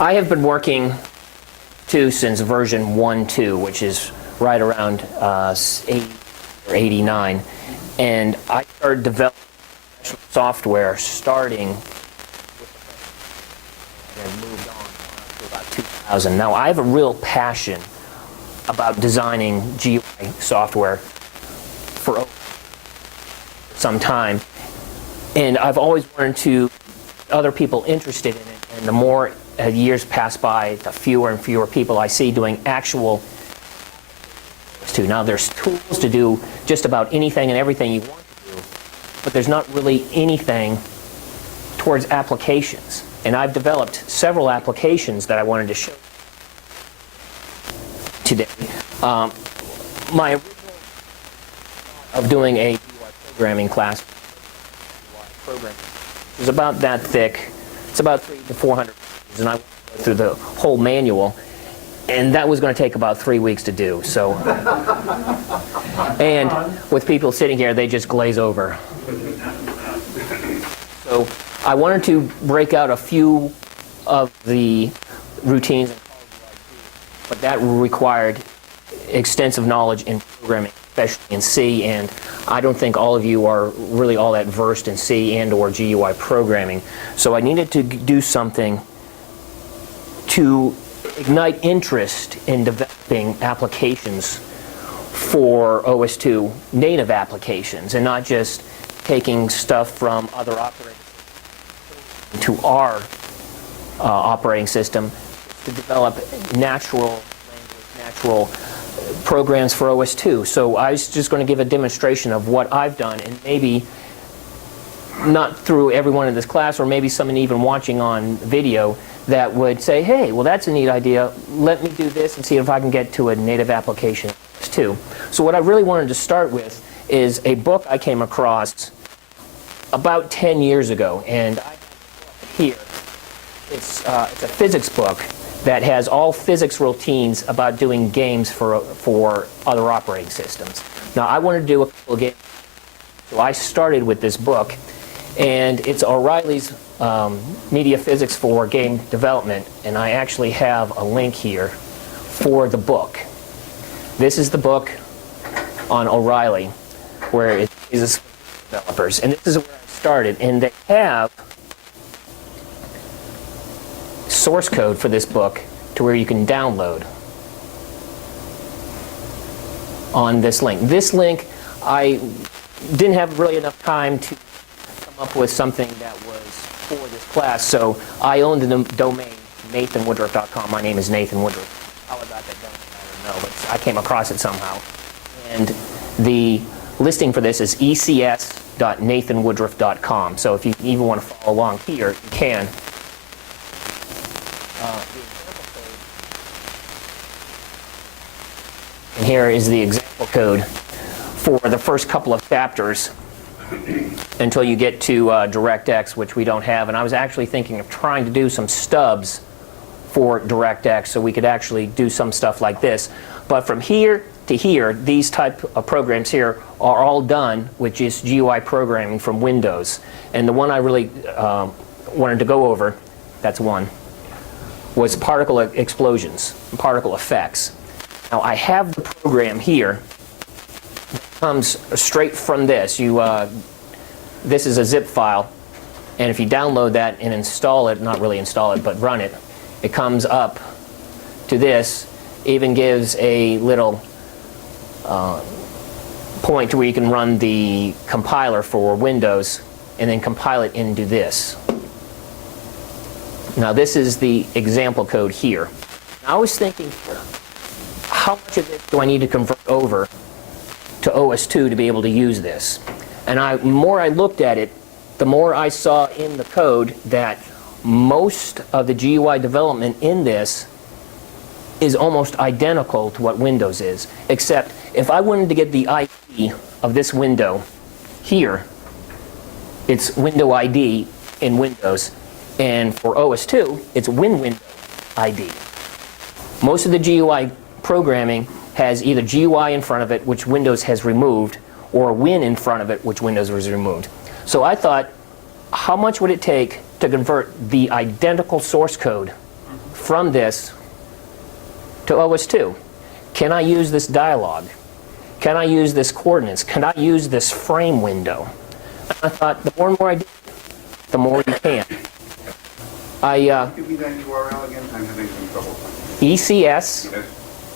I have been working since version 1.2, which is right around 80 or 89, and I started developing software starting and moved on to about 2000. Now I have a real passion about designing GUI software for some time, and I've always wanted to other people interested in it, and the more years pass by, the fewer and fewer people I see doing actual now there's tools to do just about anything and everything you want to do, but there's not really anything towards applications. And I've developed several applications that I wanted to show today. My original of doing a GUI programming class is about that thick. It's about 300 to 400 pages, and I went through the whole manual. And that was going to take about 3 weeks to do. So, and with people sitting here, they just glaze over. So I wanted to break out a few of the routines, but that required extensive knowledge in programming, especially in C. And I don't think all of you are really all that versed in C and/or GUI programming. So I needed to do something to ignite interest in developing applications for OS2 native applications, and not just taking stuff from other operating systems to our operating system, to develop natural programs for OS2. So I was just going to give a demonstration of what I've done, and maybe not through everyone in this class, or maybe someone even watching on video that would say, hey, well, that's a neat idea. Let me do this and see if I can get to a native application too. So what I really wanted to start with is a book I came across about 10 years ago, and I have it here. It's a physics book that has all physics routines about doing games for other operating systems. Now, I wanted to do a couple of games, so I started with this book, and it's O'Reilly's Media Physics for Game Development, and I actually have a link here for the book. This is the book on O'Reilly, where it is developers, and this is where I started, and they have source code for this book to where you can download on this link. This link, I didn't have really enough time to come up with something that was for this class, so I own the domain nathanwoodruff.com. My name is Nathan Woodruff. How I got that domain, I don't know, but I came across it somehow. And the listing for this is ecs.nathanwoodruff.com. So if you even want to follow along here, you can. And here is the example code for the first couple of chapters until you get to DirectX, which we don't have. And I was actually thinking of trying to do some stubs for DirectX so we could actually do some stuff like this. But from here to here, these type of programs here are all done with just GUI programming from Windows. And the one I really wanted to go over, that's one, was particle explosions, particle effects. Now I have the program here. Comes straight from this. This is a zip file, and if you download that and install it, not really install it, but run it, it comes up to this. Even gives a little point where you can run the compiler for Windows and then compile it into this. Now this is the example code here. I was thinking, how much of this do I need to convert over to OS2 to be able to use this? And the more I looked at it, the more I saw in the code that most of the GUI development in this is almost identical to what Windows is, except if I wanted to get the ID of this window here, it's window ID in Windows, and for OS2, it's window ID. Most of the GUI programming has either GUI in front of it, which Windows has removed, or Win in front of it, which Windows has removed. So I thought, how much would it take to convert the identical source code from this to OS2? Can I use this dialog? Can I use this coordinates? Can I use this frame window? And I thought, the more and more I do, the more you can. Give me that URL again. I'm having some trouble finding it.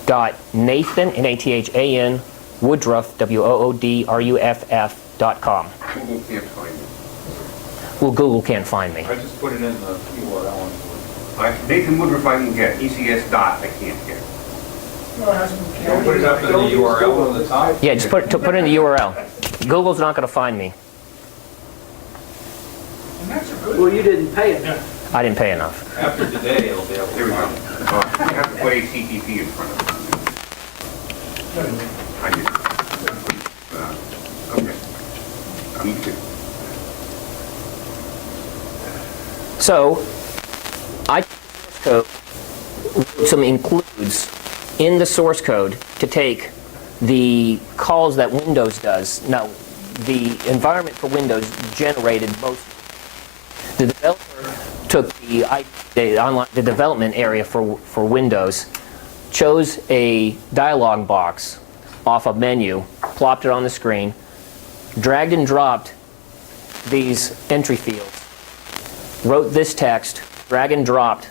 ecs.nathan, N-A-T-H-A-N, Woodruff, WOODRUFF.com. Google can't find it. Well, Google can't find me. I just put it in the URL. Nathan Woodruff I can get. ECS dot I can't get. Don't put it up in the URL on the top. Yeah, just put it in the URL. Google's not going to find me. Well, you didn't pay it. I didn't pay enough. After today, it'll be able Here to we go. find it. You have to put HTTP in front of it. I did. Okay. Me too. So, I code some includes in the source code to take the calls that Windows does. Now, the environment for Windows generated most. The developer took the development area for Windows, chose a dialog box off a menu, plopped it on the screen, dragged and dropped these entry fields, wrote this text, drag and dropped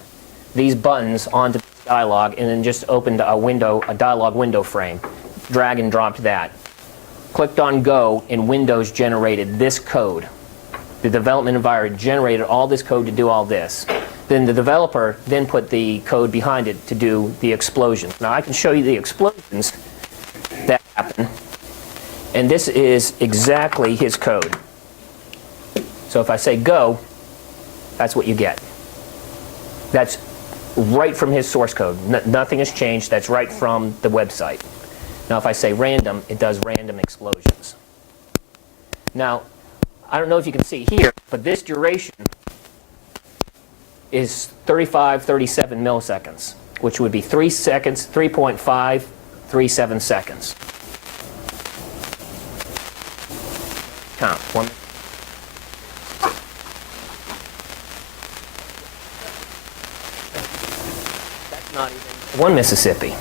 these buttons onto the dialog, and then just opened a dialog window frame. Drag and dropped that. Clicked on Go, and Windows generated this code. The development environment generated all this code to do all this. Then the developer then put the code behind it to do the explosions. Now I can show you the explosions that happen, and this is exactly his code. So if I say Go, that's what you get. That's right from his source code. Nothing has changed. That's right from the website. Now if I say random, it does random explosions. Now, I don't know if you can see here, but this duration is 37 milliseconds, which would be 3 seconds, 3.537 seconds. Count. One. That's not even one Mississippi.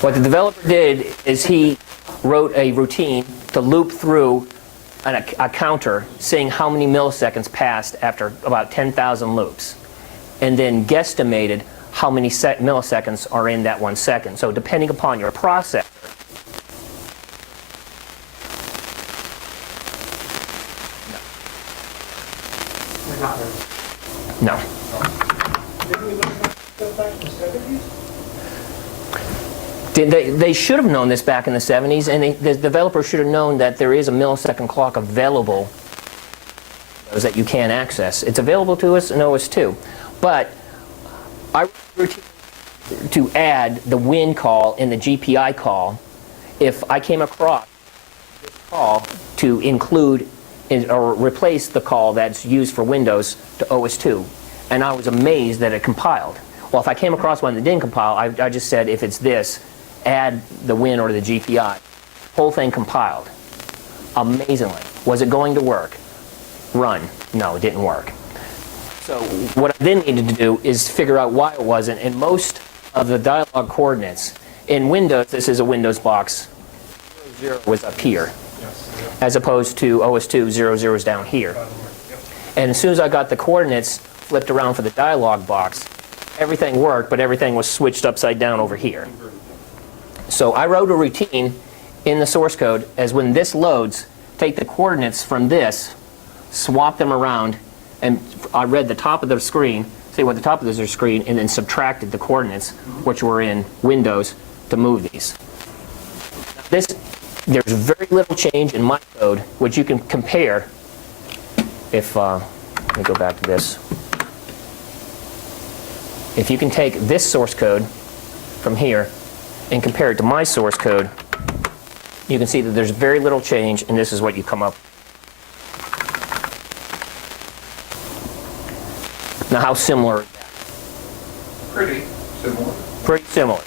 What the developer did is he wrote a routine to loop through a counter saying how many milliseconds passed after about 10,000 loops, and then guesstimated how many milliseconds are in that 1 second. So depending upon your processor, no. They should have known this back in the 70s, and the developer should have known that there is a millisecond clock available that you can access. It's available to us in OS2. But I wrote to add the win call and the GPI call if I came across this call to include or replace the call that's used for Windows to OS2. And I was amazed that it compiled. Well, if I came across one that didn't compile, I just said if it's this, add the win or the GPI. Whole thing compiled. Amazingly. Was it going to work? Run. No, it didn't work. So what I then needed to do is figure out why it wasn't, and most of the dialog coordinates in Windows, this is a Windows box, 00 was up here, as opposed to OS2, 00 is down here. And as soon as I got the coordinates flipped around for the dialog box, everything worked, but everything was switched upside down over here. So I wrote a routine in the source code as when this loads, take the coordinates from this, swap them around, and I read the top of the screen, say what the top of the screen, and then subtracted the coordinates, which were in Windows, to move these. There's very little change in my code, which you can compare if, let me go back to this. If you can take this source code from here and compare it to my source code, you can see that there's very little change, and this is what you come up with. Now, how similar is that? Pretty similar. Pretty similar.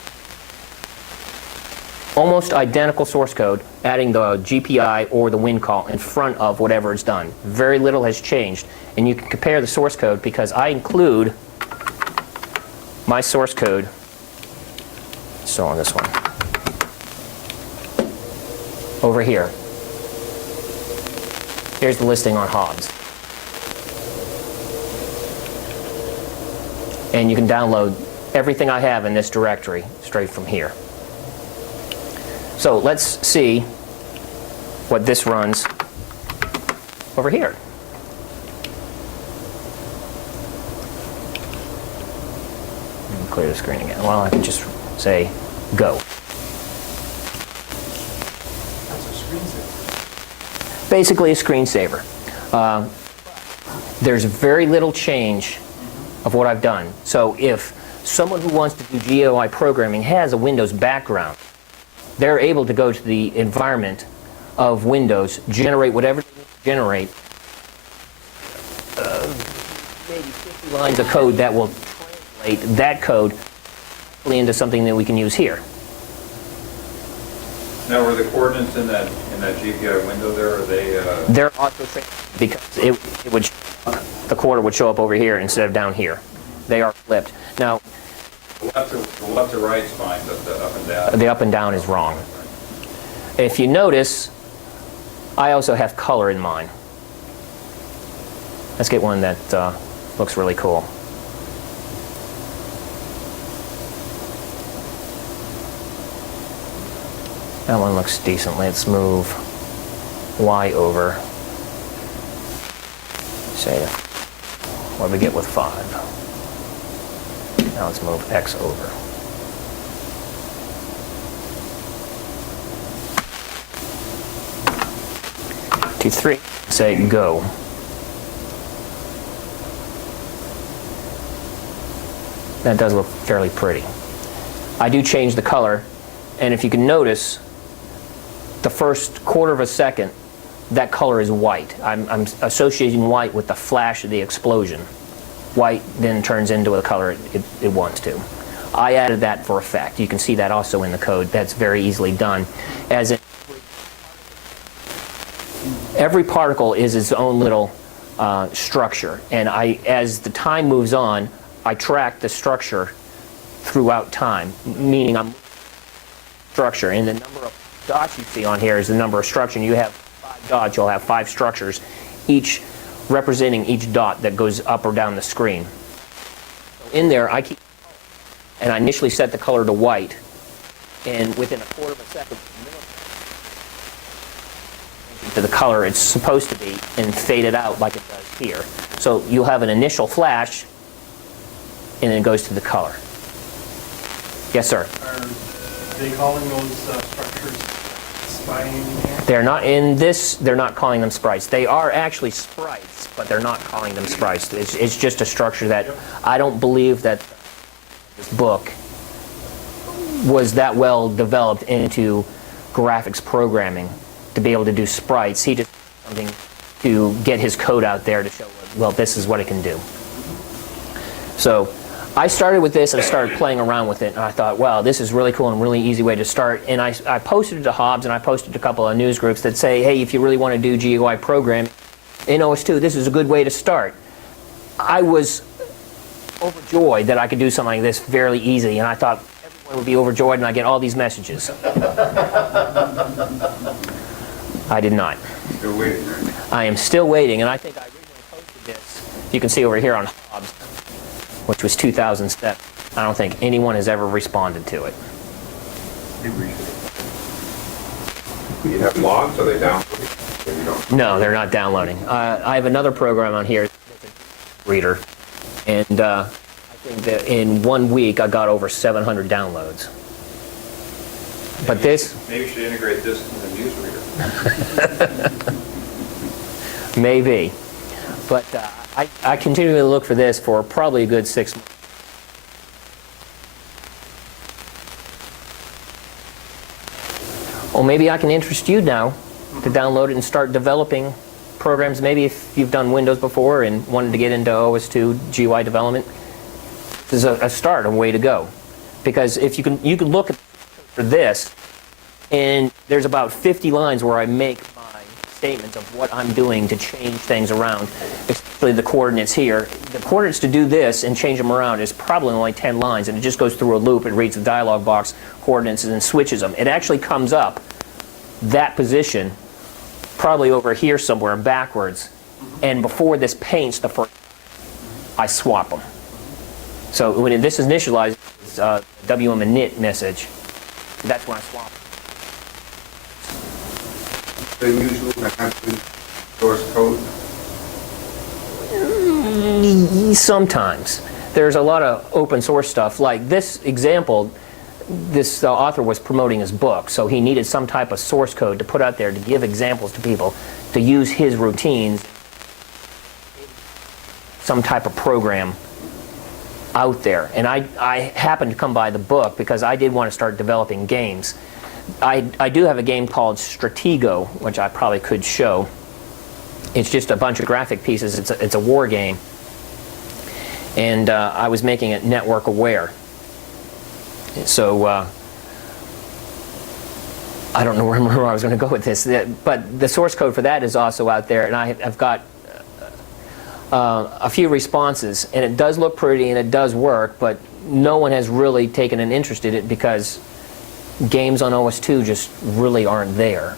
Almost identical source code, adding the GPI or the win call in front of whatever is done. Very little has changed. And you can compare the source code because I include my source code, still on this one, over here. Here's the listing on Hobbs. And you can download everything I have in this directory straight from here. So let's see what this runs over here. Let me clear the screen again. Well, I can just say go. That's a screensaver. Basically a screensaver. There's very little change of what I've done. So if someone who wants to do GUI programming has a Windows background, they're able to go to the environment of Windows, generate whatever they need to generate, maybe 50 lines of code that will translate that code into something that we can use here. Now, were the coordinates in that GPI window there, are they? They're auto-translated because it would the quarter would show up over here instead of down here. They are flipped. Now, The left to right is fine, but the up and down? the up and down is wrong. If you notice, I also have color in mine. Let's get one that looks really cool. That one looks decent. Let's move Y over. Say, what do we get with 5? Now let's move X over. To 3, say go. That does look fairly pretty. I do change the color, and if you can notice, the first quarter of a second, that color is white. I'm associating white with the flash of the explosion. White then turns into the color it wants to. I added that for effect. You can see that also in the code. That's very easily done. Every particle is its own little structure, and as the time moves on, I track the structure throughout time, meaning I'm structure, and the number of dots you see on here is the number of structure. And you have 5 dots, you'll have 5 structures, each representing each dot that goes up or down the screen. So in there, I keep, and I initially set the color to white, and within a quarter of a second, to the color it's supposed to be, and fade it out like it does here. So you'll have an initial flash, and then it goes to the color. Yes, sir. Are they calling those structures spine? They're not in this, they're not calling them sprites. They are actually sprites, but they're not calling them sprites. It's just a structure that I don't believe that this book was that well developed into graphics programming to be able to do sprites. He just did something to get his code out there to show, well, this is what it can do. So I started with this and I started playing around with it, and I thought, wow, this is really cool and really easy way to start. And I posted it to Hobbs, and I posted to a couple of news groups that say, hey, if you really want to do GUI programming in OS2, this is a good way to start. I was overjoyed that I could do something like this fairly easy, and I thought everyone would be overjoyed and I get all these messages. I did not. Still waiting, right? I am still waiting, and I think I originally posted this, you can see over here on Hobbs, which was 2,000 steps. I don't think anyone has ever responded to it. You have logs, are they down? Or you don't? No, they're not downloading. I have another program on here, reader, and I think that in 1 week I got over 700 downloads. But this... Maybe you should integrate this in the newsreader. Maybe. But I continue to look for this for probably a good 6 months. Well, maybe I can interest you now to download it and start developing programs. Maybe if you've done Windows before and wanted to get into OS2 GUI development, this is a start, a way to go. Because if you can look at for this, and there's about 50 lines where I make my statements of what I'm doing to change things around, especially the coordinates here. The coordinates to do this and change them around is probably only 10 lines, and it just goes through a loop and reads the dialog box coordinates and then switches them. It actually comes up that position probably over here somewhere backwards, and before this paints the first, I swap them. So when this is initialized, it's WM init message. That's when I swap them. Then usually I have to source code. Sometimes. There's a lot of open source stuff. Like this example, this author was promoting his book, so he needed some type of source code to put out there to give examples to people to use his routines, some type of program out there. And I happened to come by the book because I did want to start developing games. I do have a game called Stratego, which I probably could show. It's just a bunch of graphic pieces. It's a war game. And I was making it network aware. So I don't know where I was going to go with this. But the source code for that is also out there. And I've got a few responses. And it does look pretty and it does work. But no one has really taken an interest in it because games on OS2 just really aren't there.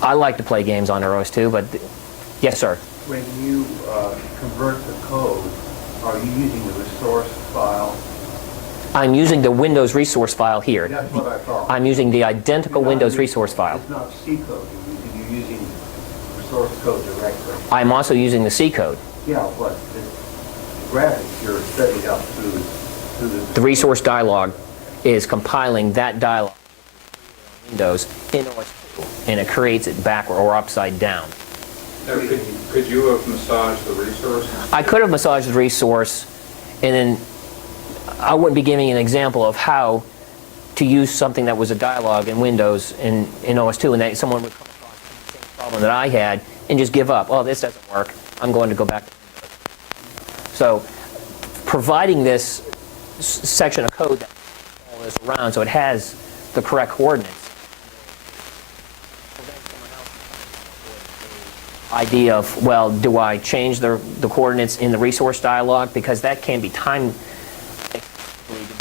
I like to play games on OS2, but yes, sir. When you convert the code, are you using the resource file? I'm using the Windows resource file here. That's what I thought. I'm using the identical Windows resource file. It's not C code you're using resource code directly. I'm also using the C code. Yeah, but the graphics you're setting up through The resource dialog is compiling that dialog Windows in OS2, and it creates it backward or upside down. Now, could you have massaged the resource? I could have massaged the resource, and then I wouldn't be giving an example of how to use something that was a dialog in Windows in OS2, and that someone would come across the same problem that I had and just give up. Oh, this doesn't work. I'm going to go back to Windows. So providing this section of code that all this around so it has the correct coordinates. Idea of, well, do I change the coordinates in the resource dialog, because that can be time to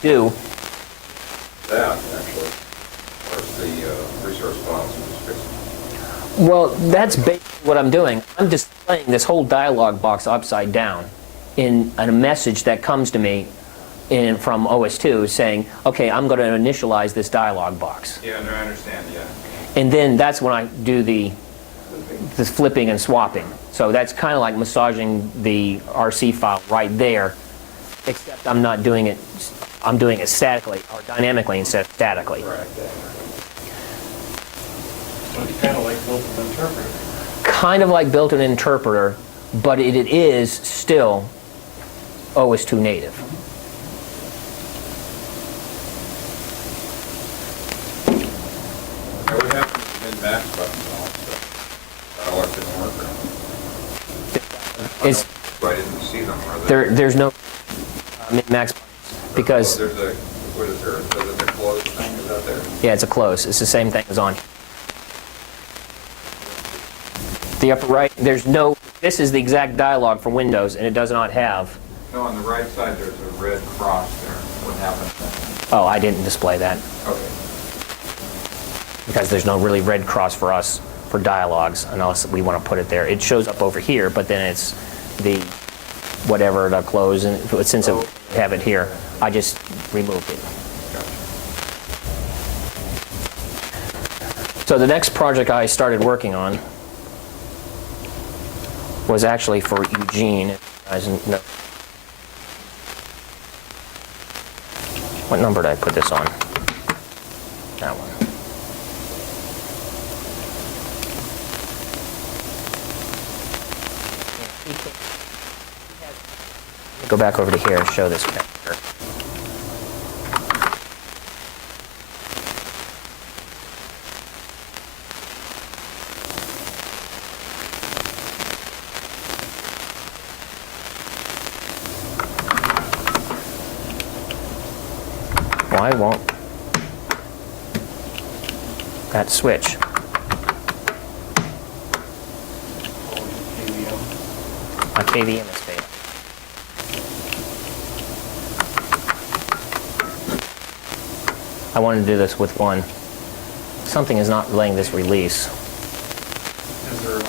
do. That, actually, or the resource files and description. Well, that's basically what I'm doing. I'm displaying this whole dialog box upside down in a message that comes to me from OS2 saying, okay, I'm going to initialize this dialog box. Yeah, no, I understand, yeah. And then that's when I do the flipping and swapping. So that's kind of like massaging the RC file right there, except I'm not doing it, I'm doing it statically or dynamically instead of statically. Right. So it's kind of like built-in interpreter. Kind of like built-in interpreter, but it is still OS2 native. Now, what happened to the min-max buttons and all that stuff? Dialog didn't work. It's, I didn't see them, are they? there's no min-max because, There's a, what is there, so that the closed thing is out there? yeah, it's a close. It's the same thing as on here. The upper right, there's no, this is the exact dialog for Windows, and it does not have. No, on the right side, there's a red cross there. What happened then? Oh, I didn't display that Okay. because there's no really red cross for us for dialogues unless we want to put it there. It shows up over here, but then it's the whatever to close, and since I have it here, I just removed it. So the next project I started working on was actually for Eugene. As in, no. What number did I put this on? That one. Go back over to here and show this picture. Why won't that switch? My KVM is failing. I wanted to do this with one. Something is not letting this release. Is there,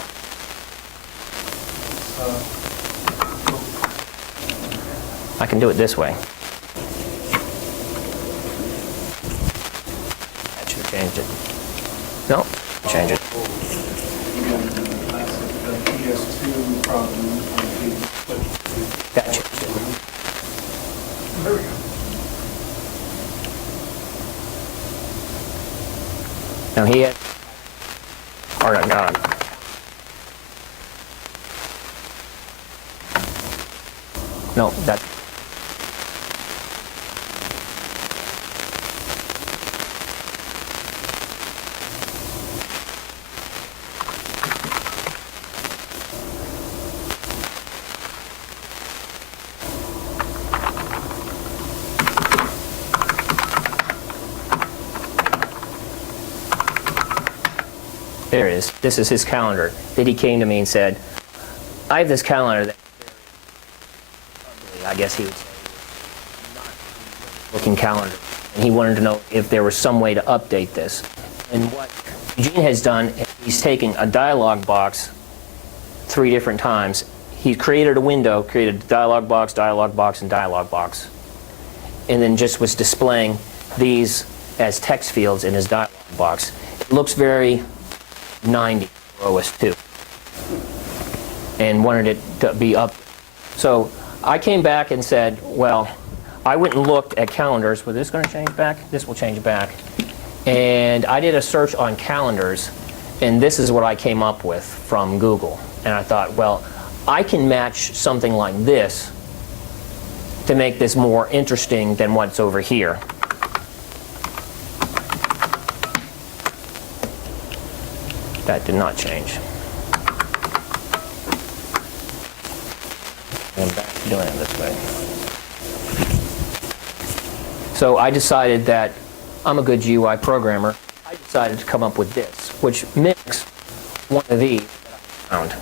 I can do it this way. That should change it. No, change it. the PS2 problem on the... That changed it. There we go. Now he had, or no, no, that, there it is. This is his calendar. Then he came to me and said, I have this calendar that's very ugly, I guess he would say, not looking calendar. And he wanted to know if there was some way to update this. And what Eugene has done, he's taken a dialog box 3 different times. He created a window, created a dialog box, and dialog box. And then just was displaying these as text fields in his dialog box. It looks very 90 for OS2 and wanted it to be up. So I came back and said, well, I went and looked at calendars. Was this going to change back? This will change back. And I did a search on calendars, and this is what I came up with from Google. And I thought, well, I can match something like this to make this more interesting than what's over here. That did not change. I'm back to doing it this way. So I decided that I'm a good GUI programmer. I decided to come up with this, which mimics one of these that I found.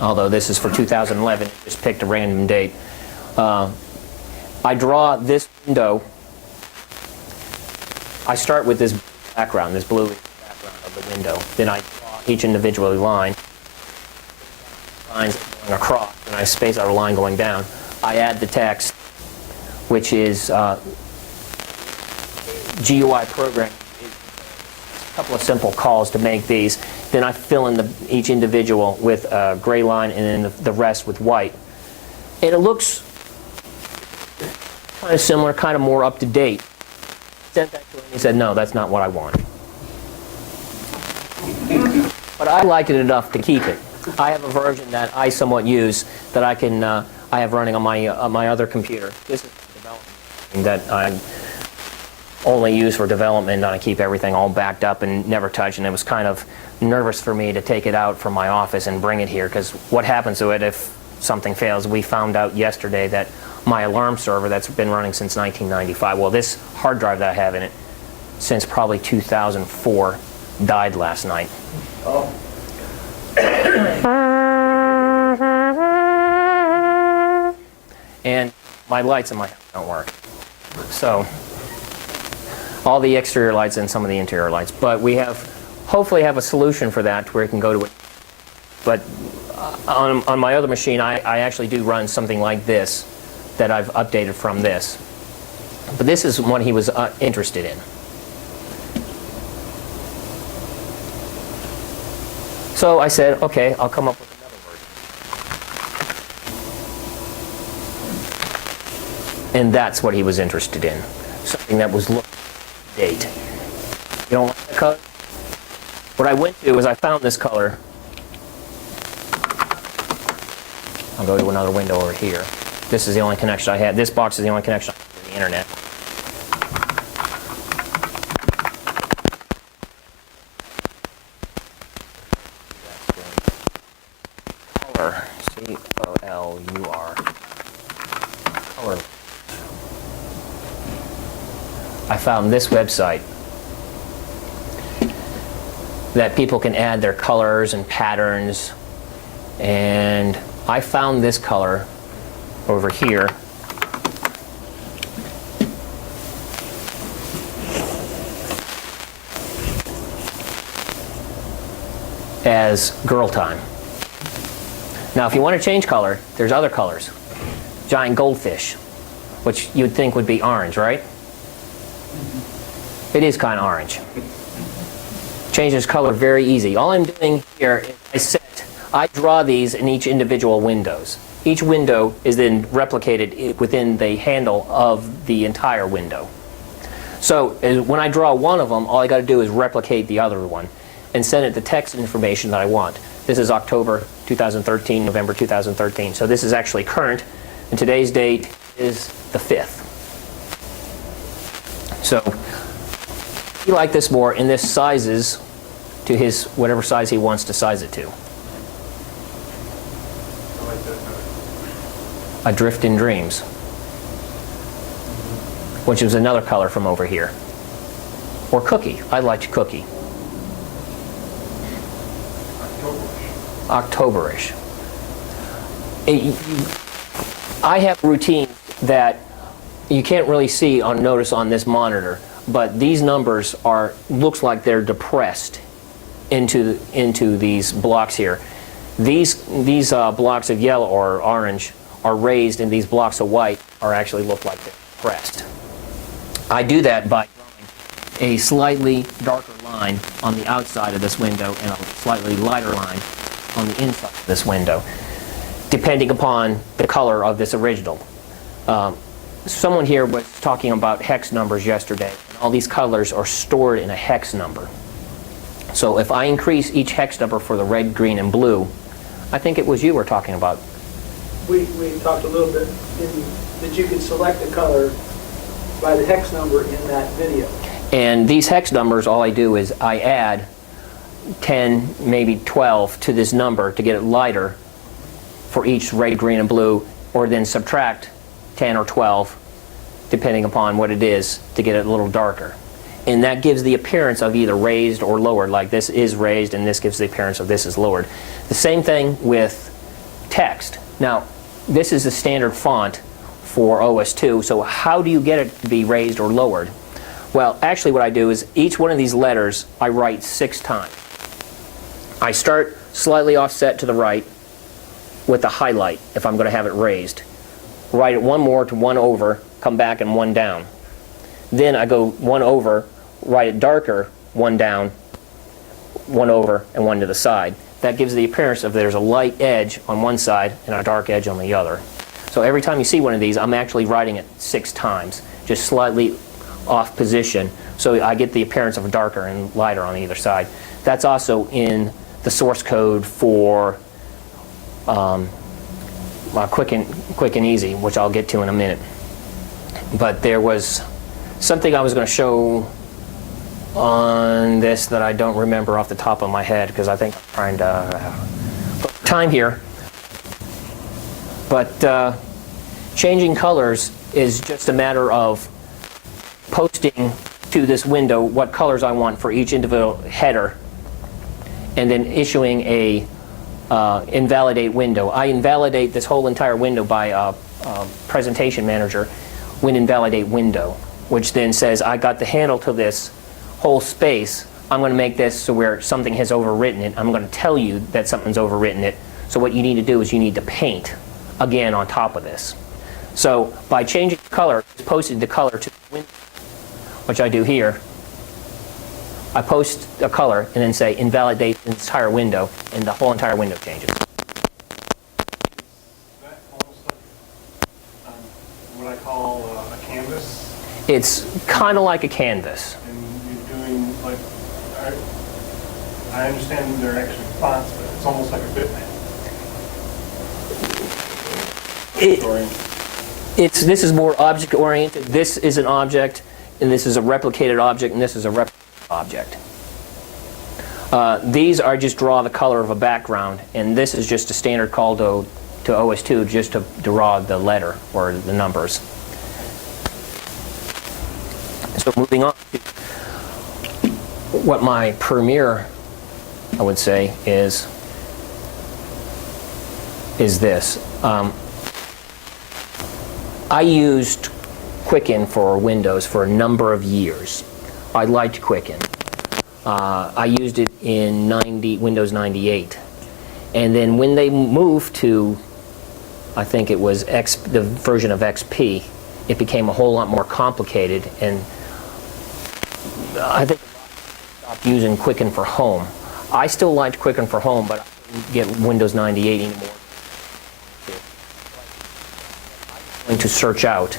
Although this is for 2011, it just picked a random date. I draw this window. I start with this background, this blue background of the window. Then I draw each individual line, lines going across, and I space out a line going down. I add the text, which is GUI programming. A couple of simple calls to make these. Then I fill in each individual with a gray line and then the rest with white. And it looks kind of similar, kind of more up to date. Sent that to him. He said, no, that's not what I want. But I liked it enough to keep it. I have a version that I somewhat use that I can I have running on my other computer. This is development that I only use for development, and I keep everything all backed up and never touch. And it was kind of nervous for me to take it out from my office and bring it here, because what happens to it if something fails? We found out yesterday that my alarm server that's been running since 1995, well, this hard drive that I have in it since probably 2004 died last night. Oh. And my lights in my house don't work. So all the exterior lights and some of the interior lights. But we hopefully have a solution for that where it can go to it. But on my other machine, I actually do run something like this that I've updated from this. But this is one he was interested in. So I said, okay, I'll come up with another version. And that's what he was interested in. Something that was look date. You don't like the color? What I went to is I found this color. I'll go to another window over here. This is the only connection I had. This box is the only connection I have to the internet. Color. C-O-L-U-R. Color. I found this website that people can add their colors and patterns, and I found this color over here. As Girl Time. Now if you want to change color, there's other colors. Giant goldfish, which you'd think would be orange, right? It is kind of orange. Changes color very easy. All I'm doing here is I draw these in each individual windows. Each window is then replicated within the handle of the entire window. So when I draw one of them, all I got to do is replicate the other one and send it the text information that I want. This is October 2013, November 2013. So this is actually current, and today's date is the 5th. So he liked this more, and this sizes to his whatever size he wants to size it to. I like that better. Adrift in Dreams, which is another color from over here. Or Cookie. I liked Cookie. Octoberish. I have routines that you can't really see on notice on this monitor, but these numbers looks like they're depressed into these blocks here. These blocks of yellow or orange are raised, and these blocks of white actually look like they're depressed. I do that by drawing a slightly darker line on the outside of this window and a slightly lighter line on the inside of this window, depending upon the color of this original. Someone here was talking about hex numbers yesterday, and all these colors are stored in a hex number. So if I increase each hex number for the red, green, and blue, I think it was you were talking about. We talked a little bit that you could select a color by the hex number in that video. And these hex numbers, all I do is I add 10, maybe 12 to this number to get it lighter for each red, green, and blue, or then subtract 10 or 12, depending upon what it is, to get it a little darker. And that gives the appearance of either raised or lowered, like this is raised and this gives the appearance of this is lowered. The same thing with text. Now, this is the standard font for OS2, so how do you get it to be raised or lowered? Well, actually what I do is each one of these letters I write 6 times. I start slightly offset to the right with the highlight if I'm going to have it raised. Write it one more to one over, come back and one down. Then I go one over, write it darker, one down, one over, and one to the side. That gives the appearance of there's a light edge on one side and a dark edge on the other. So every time you see one of these, I'm actually writing it 6 times, just slightly off position, so I get the appearance of darker and lighter on either side. That's also in the source code for Quick and Easy, which I'll get to in a minute. But there was something I was going to show on this that I don't remember off the top of my head, because I think I'm trying to put time here. But changing colors is just a matter of posting to this window what colors I want for each individual header, and then issuing a invalidate window. I invalidate this whole entire window by a presentation manager when invalidate window, which then says I got the handle to this whole space. I'm going to make this so where something has overwritten it. I'm going to tell you that something's overwritten it. So what you need to do is you need to paint again on top of this. So by changing the color, it's posted the color to the window, which I do here. I post a color and then say invalidate the entire window, and the whole entire window changes. Is that almost like what I call a canvas? It's kind of like a canvas. And you're doing like, I understand they're actually fonts, but it's almost like a bitmap. This is more object oriented. This is an object, and this is a replicated object, and this is a replicated object. These are just draw the color of a background, and this is just a standard call to OS2 just to draw the letter or the numbers. So moving on to what my premiere, I would say, is is this. I used Quicken for Windows for a number of years. I liked Quicken. I used it in Windows 98. And then when they moved to, I think it was the version of XP, it became a whole lot more complicated, and I think I stopped using Quicken for Home. I still liked Quicken for Home, but I didn't get Windows 98 anymore. I'm going to search out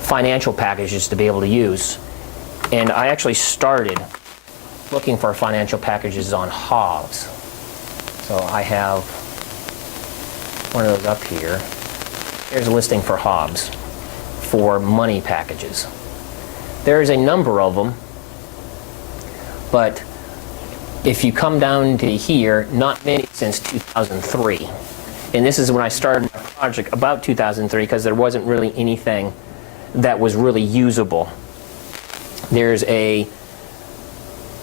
financial packages to be able to use. And I actually started looking for financial packages on Hobbs. So I have one of those up here. Here's a listing for Hobbs for money packages. There is a number of them, but if you come down to here, not many since 2003. And this is when I started my project, about 2003, because there wasn't really anything that was really usable. There's a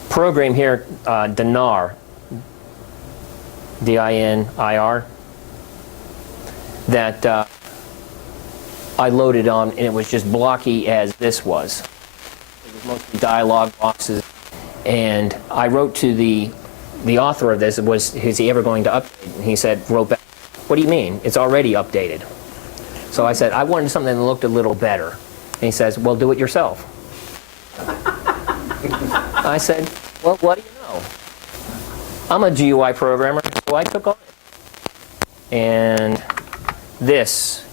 program here, Dinar, D-I-N-I-R, that I loaded on, and it was just blocky as this was. It was mostly dialog boxes, and I wrote to the author of this, is he ever going to update? And he wrote back, what do you mean? It's already updated. So I said, I wanted something that looked a little better. And he says, well, do it yourself. I said, well, what do you know? I'm a GUI programmer, so I took on it. And this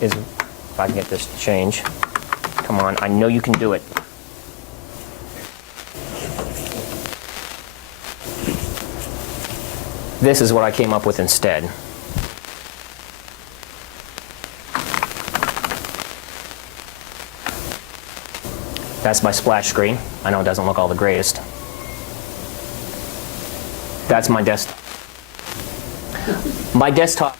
is, if I can get this to change. Come on, I know you can do it. This is what I came up with instead. That's my splash screen. I know it doesn't look all the greatest. That's my desktop. My desktop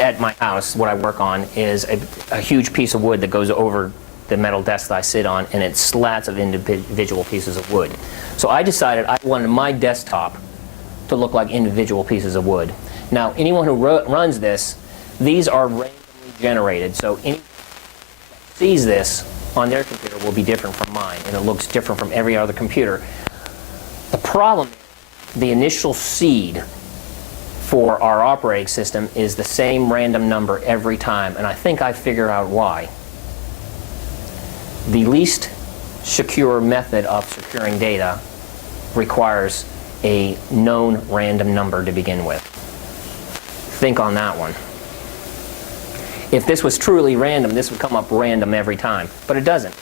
at my house, what I work on, is a huge piece of wood that goes over the metal desk that I sit on, and it's slats of individual pieces of wood. So I decided I wanted my desktop to look like individual pieces of wood. Now, anyone who runs this, these are randomly generated, so anyone that sees this on their computer will be different from mine, and it looks different from every other computer. The problem is the initial seed for our operating system is the same random number every time, and I think I figure out why. The least secure method of securing data requires a known random number to begin with. Think on that one. If this was truly random, this would come up random every time, but it doesn't.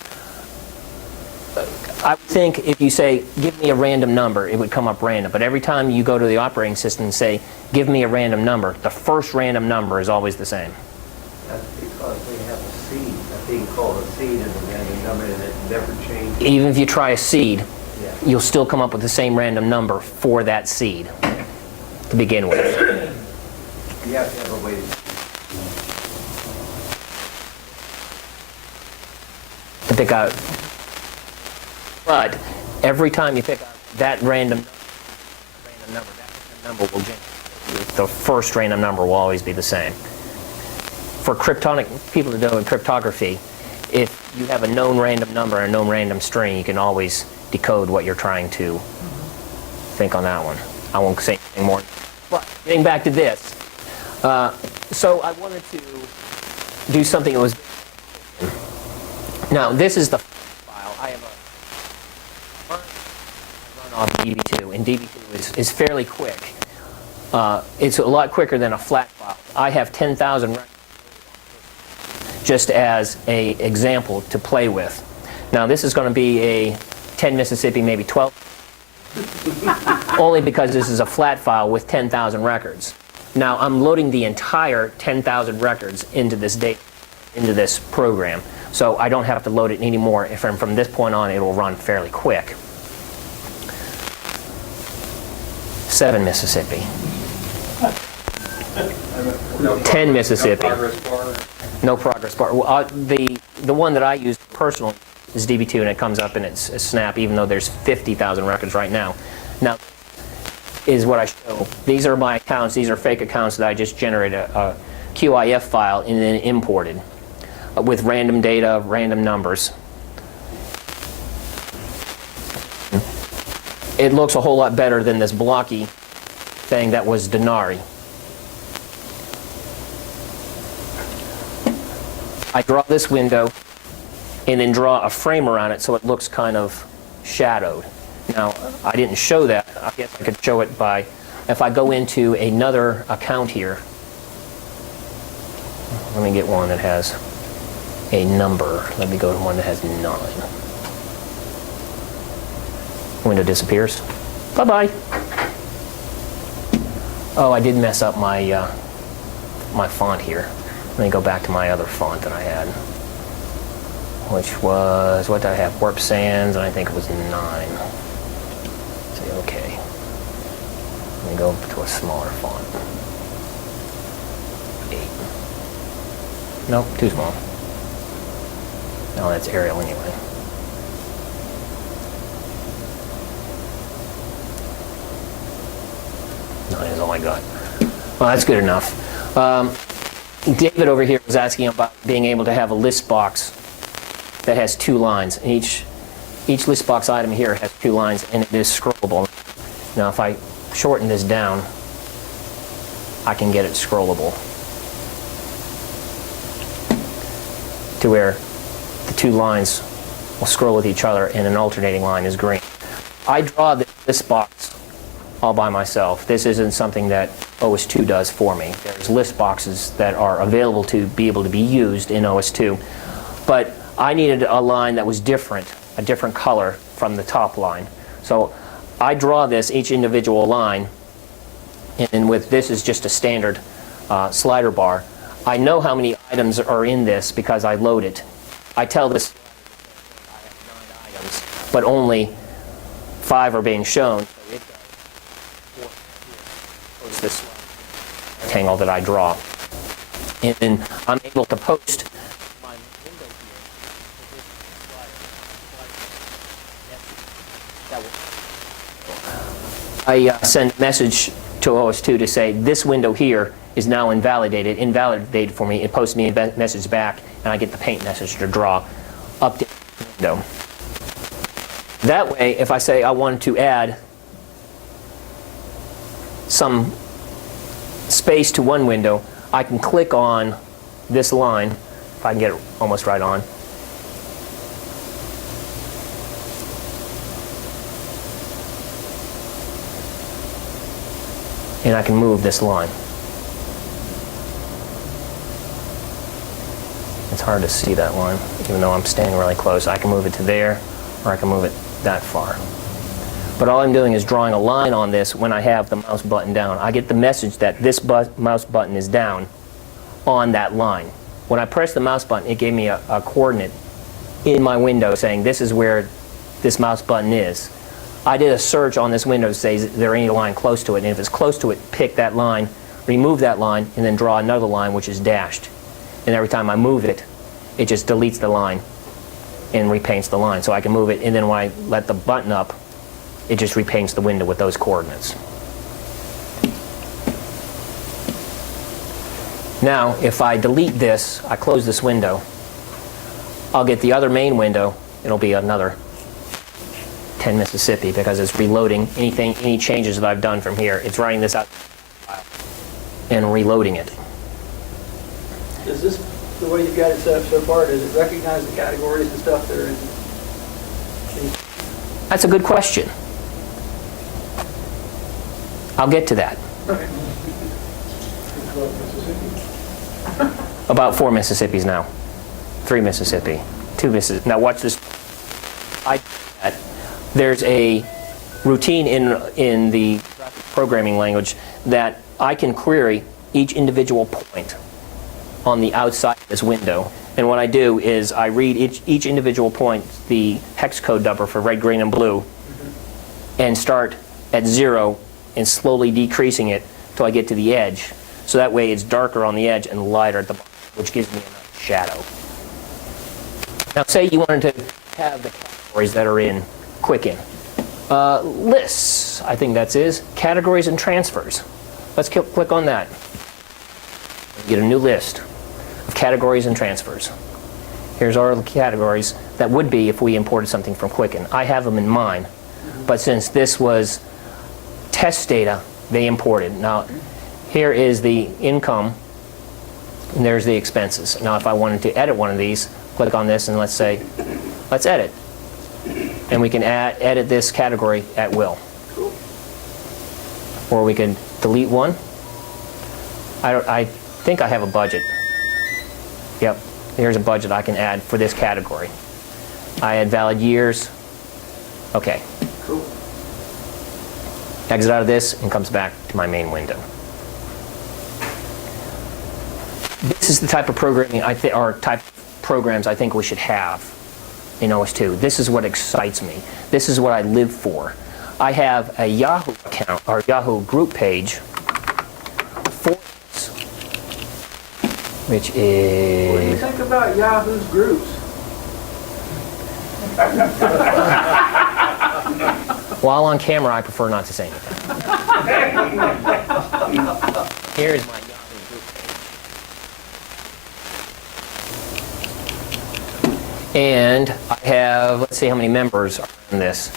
I would think if you say, give me a random number, it would come up random, but every time you go to the operating system and say, give me a random number, the first random number is always the same. That's because we have a seed, a thing called a seed in the random number, and it never changes. Even if you try a seed, you'll still come up with the same random number for that seed to begin with. You have to have a way to pick out. But every time you pick out that random number, that number will change. The first random number will always be the same. For people that know in cryptography, if you have a known random number and a known random string, you can always decode what you're trying to think on that one. I won't say anything more. But getting back to this, so I wanted to do something that was. Now this is the file. I have a run off DB2, and DB2 is fairly quick. It's a lot quicker than a flat file. I have 10,000 records just as a example to play with. Now this is going to be a 10 Mississippi, maybe 12, only because this is a flat file with 10,000 records. Now I'm loading the entire 10,000 records into this this program, so I don't have to load it anymore. From this point on, it will run fairly quick. 7 Mississippi. 10 Mississippi. No progress bar. Well, the one that I use personally is DB2, and it comes up and it's a snap, even though there's 50,000 records right now. Now, is what I show. These are my accounts. These are fake accounts that I just generated a QIF file and then imported with random data, random numbers. It looks a whole lot better than this blocky thing that was Denari. I draw this window and then draw a frame around it so it looks kind of shadowed. Now, I didn't show that. I guess I could show it by, if I go into another account here. Let me get one that has a number. Let me go to one that has 9. Window disappears. Bye-bye. Oh, I did mess up my my font here. Let me go back to my other font that I had, which was, what did I have? Warp Sands, and I think it was 9. Say okay. Let me go to a smaller font. 8. Nope, too small. No, that's Arial anyway. 9 is all I got. Well, that's good enough. David over here was asking about being able to have a list box that has 2 lines. And each list box item here has 2 lines, and it is scrollable. Now, if I shorten this down, I can get it scrollable to where the 2 lines will scroll with each other, and an alternating line is green. I draw this list box all by myself. This isn't something that OS2 does for me. There's list boxes that are available to be able to be used in OS2, but I needed a line that was different, a different color from the top line. So I draw this, each individual line, and with this is just a standard slider bar. I know how many items are in this because I load it. I tell this I have 9 items, but only 5 are being shown. This rectangle that I draw, and then I'm able to post my window here. I send a message to OS2 to say this window here is now invalidated for me. It posts me a message back, and I get the paint message to draw update the window. That way, if I say I wanted to add some space to one window, I can click on this line, if I can get it almost right on, and I can move this line. It's hard to see that line, even though I'm standing really close. I can move it to there, or I can move it that far. But all I'm doing is drawing a line on this when I have the mouse button down. I get the message that this mouse button is down on that line. When I press the mouse button, it gave me a coordinate in my window saying this is where this mouse button is. I did a search on this window to say is there any line close to it, and if it's close to it, pick that line, remove that line, and then draw another line which is dashed. And every time I move it, it just deletes the line and repaints the line. So I can move it, and then when I let the button up, it just repaints the window with those coordinates. Now, if I delete this, I close this window, I'll get the other main window. It'll be another 10 Mississippi because it's reloading any changes that I've done from here. It's writing this out and reloading it. Is this the way you've got it set up so far? Does it recognize the categories and stuff that are in? That's a good question. I'll get to that. Okay. About 4 Mississippis now. 3 Mississippi. 2 Mississippi. Now watch this. There's a routine in the programming language that I can query each individual point on the outside of this window. And what I do is I read each individual point, the hex code number for red, green, and blue, and start at 0 and slowly decreasing it till I get to the edge. So that way it's darker on the edge and lighter at the bottom, which gives me a nice shadow. Now say you wanted to have the categories that are in Quicken. Lists, I think that's is. Categories and transfers. Let's click on that. Get a new list of categories and transfers. Here's our categories that would be if we imported something from Quicken. I have them in mine, but since this was test data, they imported. Now, here is the income, and there's the expenses. Now, if I wanted to edit one of these, click on this and let's say, let's edit. And we can edit this category at will. Cool. Or we can delete one. I think I have a budget. Yep, here's a budget I can add for this category. I add valid years. Okay. Cool. Exit out of this and comes back to my main window. This is the type of programming or type of programs I think we should have in OS2. This is what excites me. This is what I live for. I have a Yahoo account or Yahoo group page for this, which What do you is think about Yahoo's groups? while on camera I prefer not to say anything. Here is my Yahoo group page. And I have, let's see how many members are in this.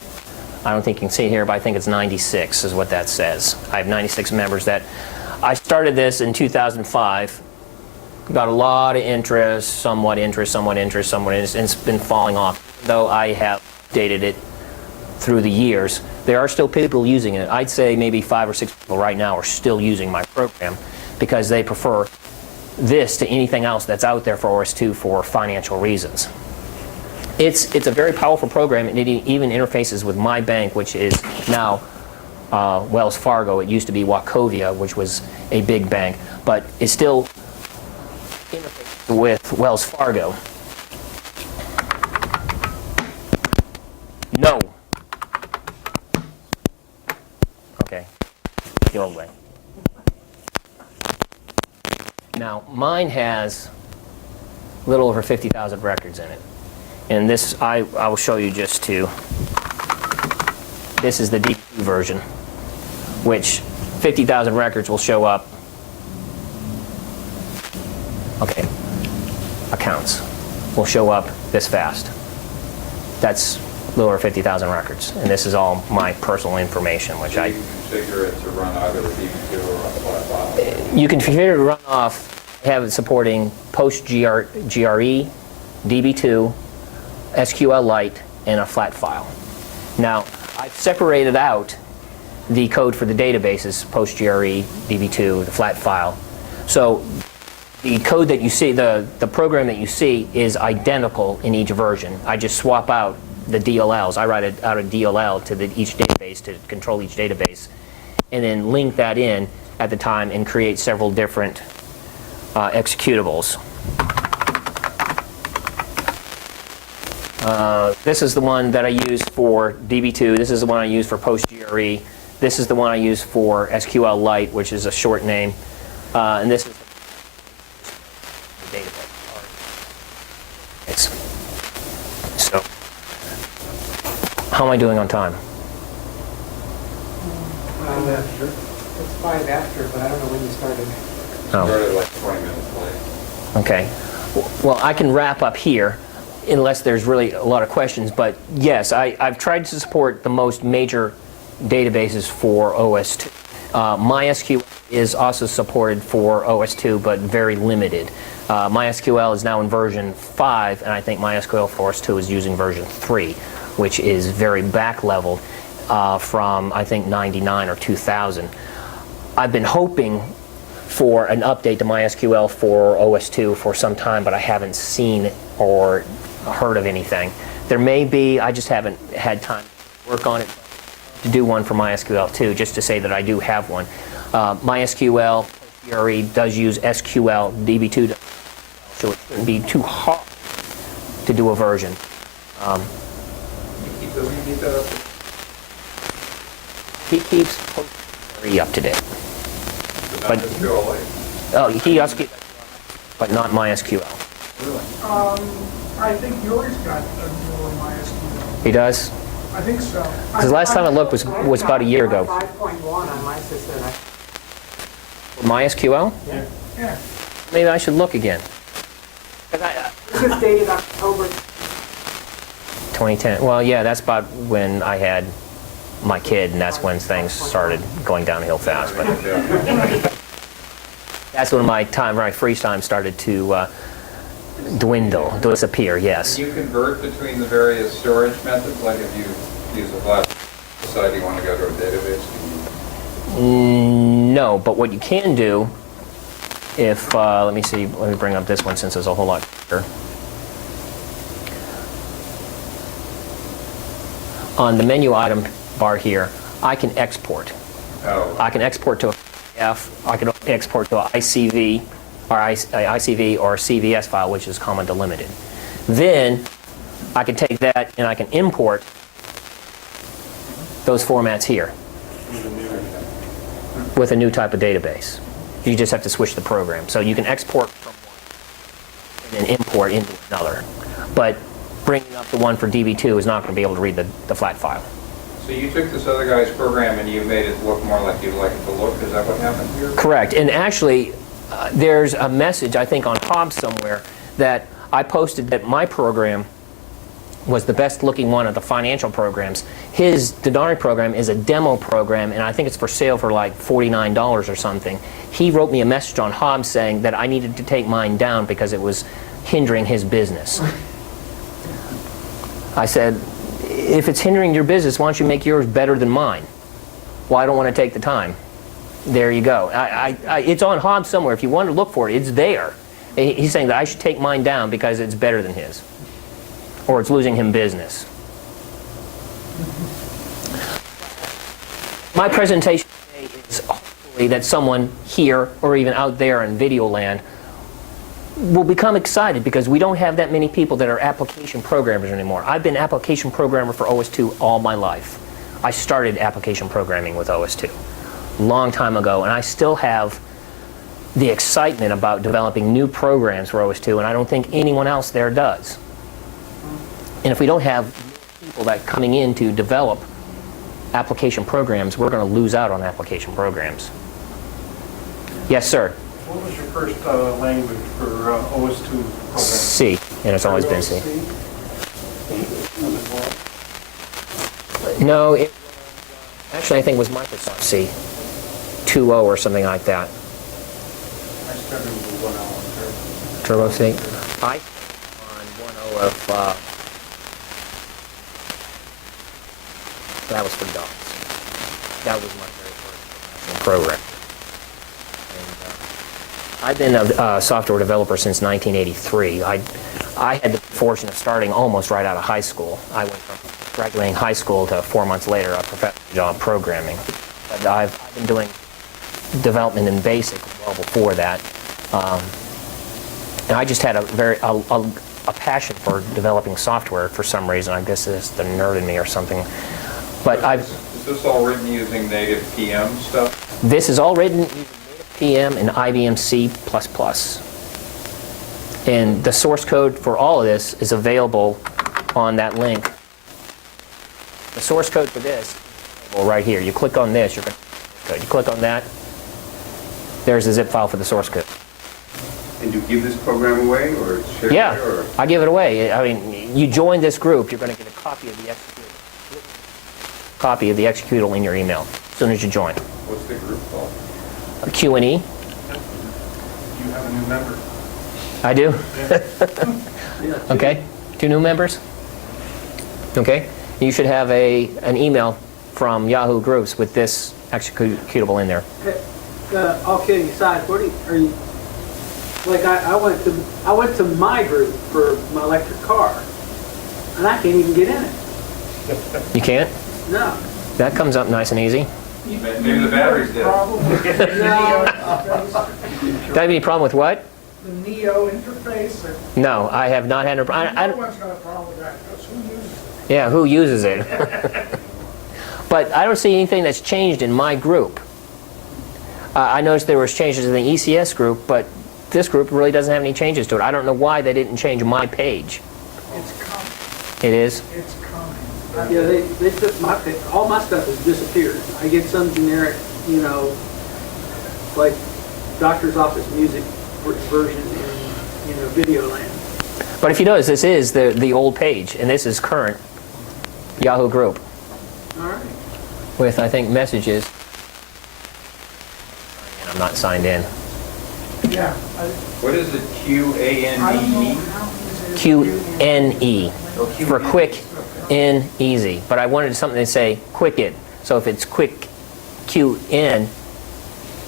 I don't think you can see here, but I think it's 96 is what that says. I have 96 members that I started this in 2005. Got a lot of interest, somewhat interest, and it's been falling off. Though I have updated it through the years, there are still people using it. I'd say maybe 5 or 6 people right now are still using my program because they prefer this to anything else that's out there for OS2 for financial reasons. It's a very powerful program, and it even interfaces with my bank, which is now Wells Fargo. It used to be Wachovia, which was a big bank, but it still interfaces with Wells Fargo. No. Okay, the old way. Now, mine has a little over 50,000 records in it. And this, I will show you just to, this is the DB2 version, which 50,000 records will show up. Okay, accounts will show up this fast. That's a little over 50,000 records. And this is all my personal information, which So you can configure it to run either a DB2 or a flat file. you can configure to run off, have it supporting post-GRE, DB2, SQLite, and a flat file. Now, I've separated out the code for the databases, post-GRE, DB2, the flat file. So the code that you see, the program that you see is identical in each version. I just swap out the DLLs. I write out a DLL to each database to control each database, and then link that in at the time and create several different executables. This is the one that I use for DB2. This is the one I use for post-GRE. This is the one I use for SQLite, which is a short name. And this is the database. So, how am I doing on time? It's 5 after, but I don't know when you started. Started like 20 minutes late. Okay. Well, I can wrap up here unless there's really a lot of questions. But yes, I've tried to support the most major databases for OS2. MySQL is also supported for OS2, but very limited. MySQL is now in version 5, and I think MySQL for OS2 is using version 3, which is very back-leveled from, I think, 99 or 2000. I've been hoping for an update to MySQL for OS2 for some time, but I haven't seen or heard of anything. There may be, I just haven't had time to work on it, to do one for MySQL too, just to say that I do have one. MySQL GRE does use SQL, DB2, so it shouldn't be too hard to do a version. Keep that up. He keeps GRE up to date. But not SQLite. Oh, he also keeps, but not MySQL. Really? I think yours got a newer MySQL. He does? I I think so. Because last time I looked was about a year ago. 5.1 on my system. MySQL? Yeah. Maybe I should look again. 'Cause This is dated October. 2010. Well, yeah, that's about when I had my kid, and that's when things started going downhill fast. But that's when my free time started to disappear. Yes. Can you convert between the various storage methods? Like if you use a flash site, you want to go to a database? No, but what you can do, if let me see, let me bring up this one since it's a whole lot bigger. On the menu item bar here, I can export. Oh. I can export to a PDF, I can export to an ICV or CVS file, which is comma delimited. Then I can take that and I can import those formats here with a new type of database. You just have to switch the program. So you can export from one and then import into another. But bringing up the one for DB2 is not going to be able to read the flat file. So you took this other guy's program and you made it look more like you'd like it to look? Is that what happened here? Correct. And actually, there's a message, I think, on Hobbs somewhere that I posted that my program was the best looking one of the financial programs. His Denari program is a demo program, and I think it's for sale for like $49 or something. He wrote me a message on Hobbs saying that I needed to take mine down because it was hindering his business. I said, if it's hindering your business, why don't you make yours better than mine? Well, I don't want to take the time. There you go. It's on Hobbs somewhere. If you want to look for it, it's there. He's saying that I should take mine down because it's better than his, or it's losing him business. My presentation today is hopefully that someone here or even out there in video land will become excited because we don't have that many people that are application programmers anymore. I've been application programmer for OS2 all my life. I started application programming with OS2 a long time ago, and I still have the excitement about developing new programs for OS2, and I don't think anyone else there does. And if we don't have people that coming in to develop application programs, we're going to lose out on application programs. Yes, sir? What was your first language for OS2 program? C, and it's always been C. No, actually I think it was Microsoft C, 2.0 or something like that. I started with 1.0 Turbo C. I on 1.0 of, that was for DOS. That was my very first program. I've been a software developer since 1983. I had the fortune of starting almost right out of high school. I went from graduating high school to 4 months later a professional job programming. But I've been doing development in BASIC well before that. And I just had a passion for developing software for some reason. I guess it's the nerd in me or something. But Is this all written using native PM stuff? This is all written using PM and IBM C++. And the source code for all of this is available on that link. The source code for this is available right here. You click on this, you're going to you click on that, there's a zip file for the source code. And do you give this program away, or it's shared? Yeah, Or? I give it away. I mean, you join this group, you're going to get a copy of the executable in your email as soon as you join. What's the group called? Q&E. You have a new member. I do. Okay, 2 new members. Okay, you should have an email from Yahoo Groups with this executable in there. All kidding aside, what are you, like I went to my group for my electric car, and I can't even get in it. You can't? No. That comes up nice and easy. Maybe the battery's dead. Problem with the Neo interface, Do I have any problem with what? the Neo interface, or No, I have not had a no problem. one's got a problem with that, because who uses it? Yeah, who uses it? But I don't see anything that's changed in my group. I noticed there was changes in the ECS group, but this group really doesn't have any changes to it. I don't know why they didn't change my page. It's coming, It is? it's coming. Yeah, they took all my stuff has disappeared. I get some generic, like doctor's office music version in, video land. But if you notice, this is the old page, and this is current Yahoo group All right. with, I think, messages. And I'm not signed in. Yeah. What is it, I don't know QANDE? how easy it is to QNE, Oh, for quick, in, easy. But I wanted something to say quick in. So if it's quick, QN,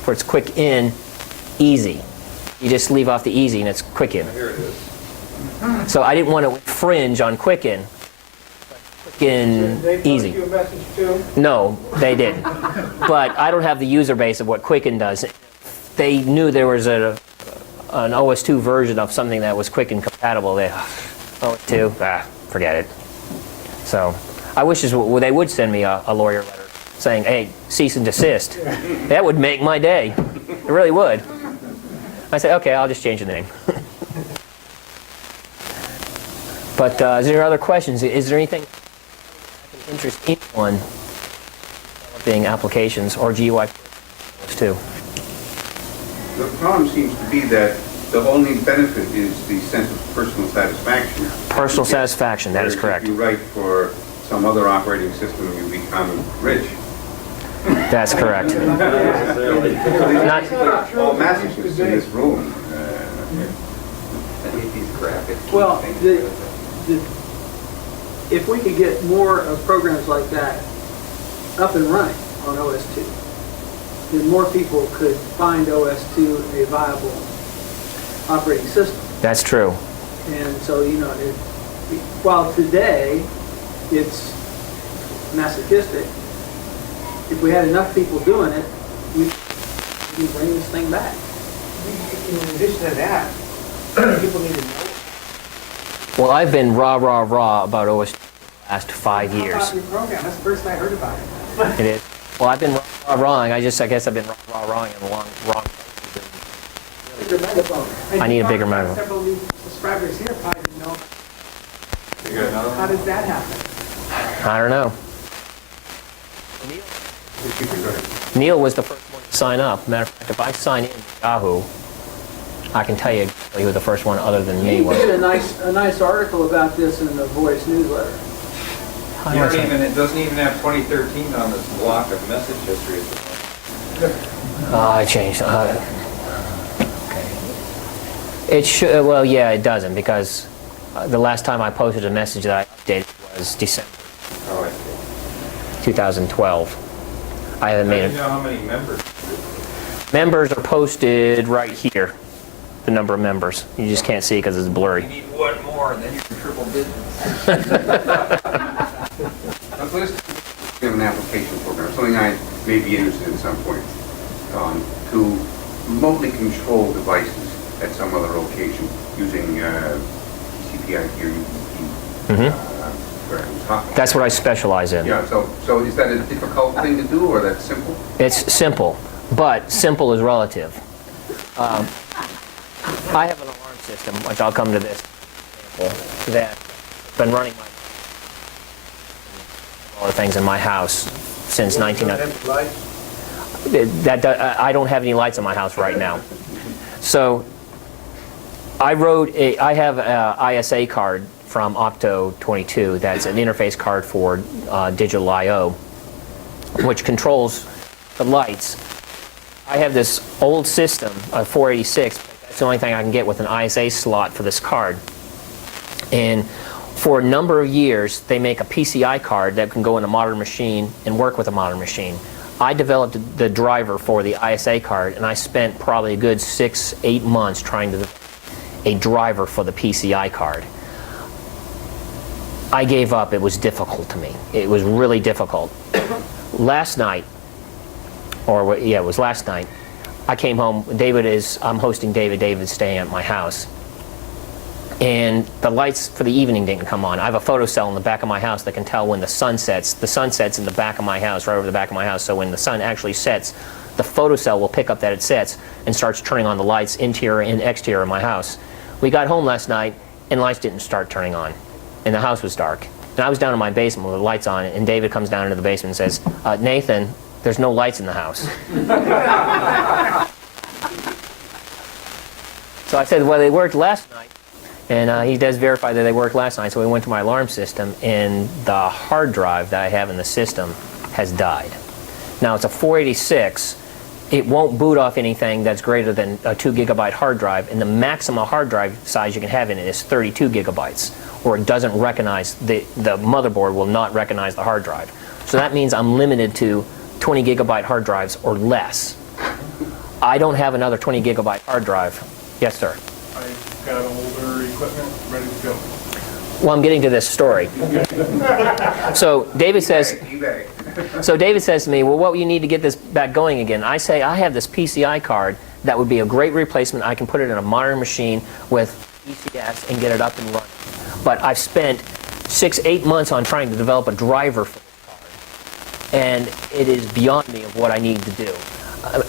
for it's quick in, easy. You just leave off the easy and it's quick in. Here it is. So I didn't want to infringe on quick in. Quick in, They easy. posted you a message too? No, they didn't. But I don't have the user base of what Quicken does. They knew there was an OS2 version of something that was Quicken compatible. OS2, forget it. So I wish they would send me a lawyer letter saying, hey, cease and desist. That would make my day. It really would. I say, okay, I'll just change the name. But is there other questions? Is there anything that can interest anyone developing applications or GUI too? The problem seems to be that the only benefit is the sense of personal satisfaction. Personal satisfaction, that is Whereas correct. If you write for some other operating system, you become rich. That's correct. Not, All Massachusetts in this room. Well, if we could get more of programs like that up and running on OS2, then more people could find OS2 a viable operating system. that's true. And so, while today it's masochistic, if we had enough people doing it, we'd bring this thing back. In addition to that, people need to know. Well, I've been rah about OS the last 5 How years. about your program? That's the first I heard about it. It is. Well, I've been rah-rahing. I guess I've been rah-rahing in the wrong places. Bigger megaphone. And I need a bigger you've got megaphone. Several new subscribers here probably didn't know. You got another How one? does that happen? I don't know. Neil was the first one to sign up. Matter of fact, if I sign in to Yahoo, I can tell you exactly who the first one other than me You was. did a nice article about this in the Voice newsletter. You don't even, it doesn't even have 2013 on this block of message history. I changed. Okay. It should. Well, yeah, it doesn't because the last time I posted a message that I updated was December Oh, I see. 2012. I haven't I made didn't it. know how many members. Members are posted right here. The number of members. You just can't see because it's You blurry. need one more, and then you're triple digits. Let's give an application program, something I may be interested in at some point, to remotely control devices at some other location using TCP/IP or UDP. That's what I specialize in. Yeah, so is that a difficult thing to do, or that's simple? It's simple, but simple is relative. I have an alarm system, which I'll come to this example, that's been running all the things in my house since 1990. I don't have any lights in my house right now. So I have an ISA card from Octo 22 that's an interface card for digital I/O, which controls the lights. I have this old system, a 486, but that's the only thing I can get with an ISA slot for this card. And for a number of years, they make a PCI card that can go in a modern machine and work with a modern machine. I developed the driver for the ISA card, and I spent probably a good 6-8 months trying to develop a driver for the PCI card. I gave up. It was difficult to me. It was really difficult. Last night, it was last night, I came home. I'm hosting David. David's staying at my house. And the lights for the evening didn't come on. I have a photocell in the back of my house that can tell when the sun sets. The sun sets in the back of my house, right over the back of my house. So when the sun actually sets, the photocell will pick up that it sets and starts turning on the lights, interior and exterior of my house. We got home last night and lights didn't start turning on. And the house was dark. And I was down in my basement with the lights on, and David comes down into the basement and says, Nathan, there's no lights in the house. So I said, well, they worked last night. And he does verify that they worked last night, so we went to my alarm system, and the hard drive that I have in the system has died. Now, it's a 486. It won't boot off anything that's greater than a 2 gigabyte hard drive, and the maximum hard drive size you can have in it is 32 gigabytes, or it doesn't recognize, the motherboard will not recognize the hard drive. So that means I'm limited to 20 gigabyte hard drives or less. I don't have another 20 gigabyte hard drive. Yes, sir. I've got older equipment ready to go. Well, I'm getting to this story. So David says, to me, well, what you need to get this back going again? I say, I have this PCI card that would be a great replacement. I can put it in a modern machine with ECS and get it up and running. But I've spent 6-8 months on trying to develop a driver for this card, and it is beyond me of what I need to do.